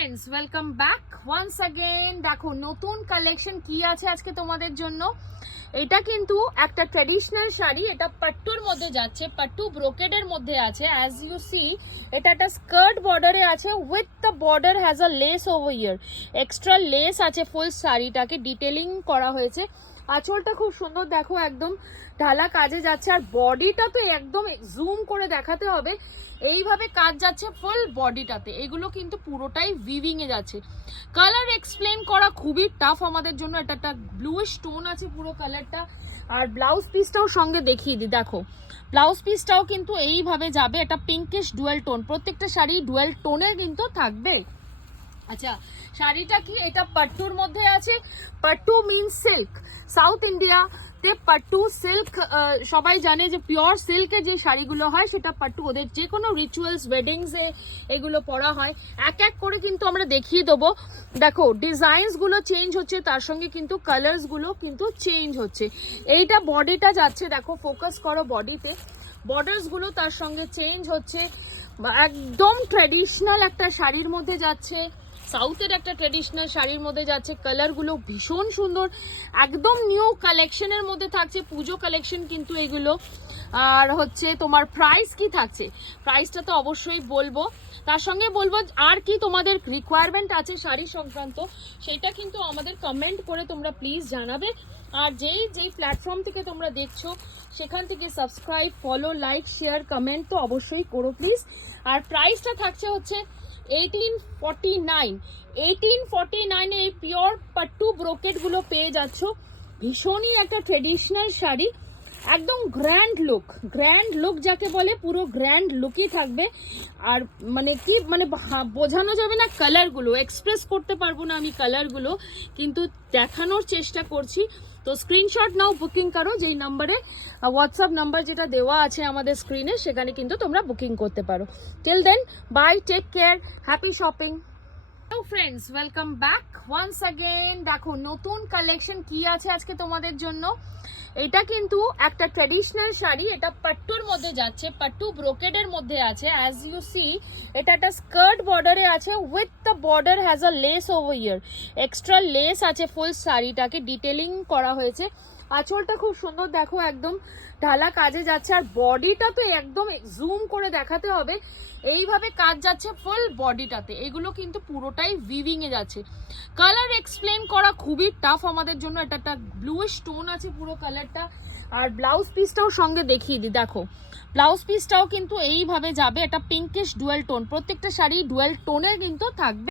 Friends welcome back once again. দেখো নতুন collection কি আছে আজকে তোমাদের জন্য। এটা কিন্তু একটা ট্র্যাডিশনাল শাড়ি, এটা পাট্টুর মধ্যে যাচ্ছে, পাট্টু ব্রোকেডের মধ্যে আছে। অ্যাজ ইউ সি এটা একটা স্কার্ট বর্ডারে আছে, with the border has a less over year, extra less আছে। ফুল শাড়িটাকে ডিটেলিং করা হয়েছে। আঁচলটা খুব সুন্দর, দেখো একদম ঢালা কাজে যাচ্ছে। আর বডিটা তো একদম জুম করে দেখাতে হবে, এইভাবে কাজ যাচ্ছে ফুল বডিটাতে। এগুলো কিন্তু পুরোটাই উইভিং এ যাচ্ছে। কালার এক্সপ্লেন করা খুবই টাফ আমাদের জন্য। এটা একটা ব্লুইশ টোন আছে পুরো কালারটা। আর ব্লাউজ পিসটাও সঙ্গে দেখিয়ে দিই, দেখো ব্লাউজ পিসটাও কিন্তু এইভাবে যাবে। এটা পিঙ্কিশ ডুয়েল টোন, প্রত্যেকটা শাড়ি ডুয়েল টোনে কিন্তু থাকবে। আচ্ছা, শাড়িটা কি এটা পাট্টুর মধ্যে আছে। Pattu means silk. সাউথ ইন্ডিয়াতে পাট্টু সিল্ক সবাই জানে যে পিওর সিল্কের যে শাড়িগুলো হয় সেটা পাট্টু। ওদের যে কোনো রিচুয়ালস ওয়েডিংসে এগুলো পরা হয়। এক এক করে কিন্তু আমরা দেখিয়ে দেবো। দেখো ডিজাইনসগুলো চেঞ্জ হচ্ছে, তার সঙ্গে কিন্তু কালার্সগুলো কিন্তু চেঞ্জ হচ্ছে। এইটা বডিটা যাচ্ছে, দেখো ফোকাস করো বডিতে। বর্ডার্সগুলো তার সঙ্গে চেঞ্জ হচ্ছে। একদম ট্র্যাডিশনাল একটা শাড়ির মধ্যে যাচ্ছে, সাউথের একটা ট্র্যাডিশনাল শাড়ির মধ্যে যাচ্ছে। কালারগুলো ভীষণ সুন্দর, একদম নিউ কালেকশনের মধ্যে থাকছে, পুজো কালেকশন কিন্তু এগুলো। আর হচ্ছে তোমার প্রাইস কি থাকছে, প্রাইসটা তো অবশ্যই বলবো। তার সঙ্গে বলবো আর কি তোমাদের রিকোয়ারমেন্ট আছে শাড়ি সংক্রান্ত, সেটা কিন্তু আমাদের কমেন্ট করে তোমরা প্লিজ জানাবে। আর যেই প্ল্যাটফর্ম থেকে তোমরা দেখছো সেখান থেকে subscribe, follow, like, share, comment তো অবশ্যই করো প্লিজ। আর প্রাইসটা থাকছে হচ্ছে 1849। 1849 এই পিওর পাট্টু ব্রোকেটগুলো পেয়ে যাচ্ছ। ভীষণই একটা ট্রেডিশনাল শাড়ি, একদম গ্র্যান্ড লুক যাকে বলে, পুরো গ্র্যান্ড লুকই থাকবে। আর মানে কি মানে বোঝানো যাবে না, কালারগুলো এক্সপ্রেস করতে পারবো না আমি কালারগুলো, কিন্তু দেখানোর চেষ্টা করছি। তো স্ক্রিনশট নাও, বুকিং করো। যেই নাম্বারে হোয়াটসঅ্যাপ নাম্বার যেটা দেওয়া আছে আমাদের স্ক্রিনে, সেখানে কিন্তু তোমরা বুকিং করতে পারো। Till then bye, take care, happy shopping. Hello friends welcome back once again. দেখো নতুন কালেকশন কি আছে আজকে তোমাদের জন্য। এটা কিন্তু একটা ট্র্যাডিশনাল শাড়ি, এটা পাট্টুর মধ্যে যাচ্ছে, পাট্টু ব্রোকেডের মধ্যে আছে। অ্যাজ ইউ সি এটা একটা স্কার্ট বর্ডারে আছে, with the border has a less over year, extra less আছে। ফুল শাড়িটাকে ডিটেলিং করা হয়েছে। আঁচলটা খুব সুন্দর, দেখো একদম ঢালা কাজে যাচ্ছে। আর বডিটা তো একদম জুম করে দেখাতে হবে, এইভাবে কাজ যাচ্ছে ফুল বডিটাতে। এগুলো কিন্তু পুরোটাই উইভিং এ যাচ্ছে। কালার এক্সপ্লেন করা খুবই টাফ আমাদের জন্য। এটা একটা ব্লুইশ টোন আছে পুরো কালারটা। আর ব্লাউজ পিসটাও সঙ্গে দেখিয়ে দিই, দেখো ব্লাউজ পিসটাও কিন্তু এইভাবে যাবে। এটা পিঙ্কিশ ডুয়েল টোন, প্রত্যেকটা শাড়ি ডুয়েল টোনে কিন্তু থাকবে।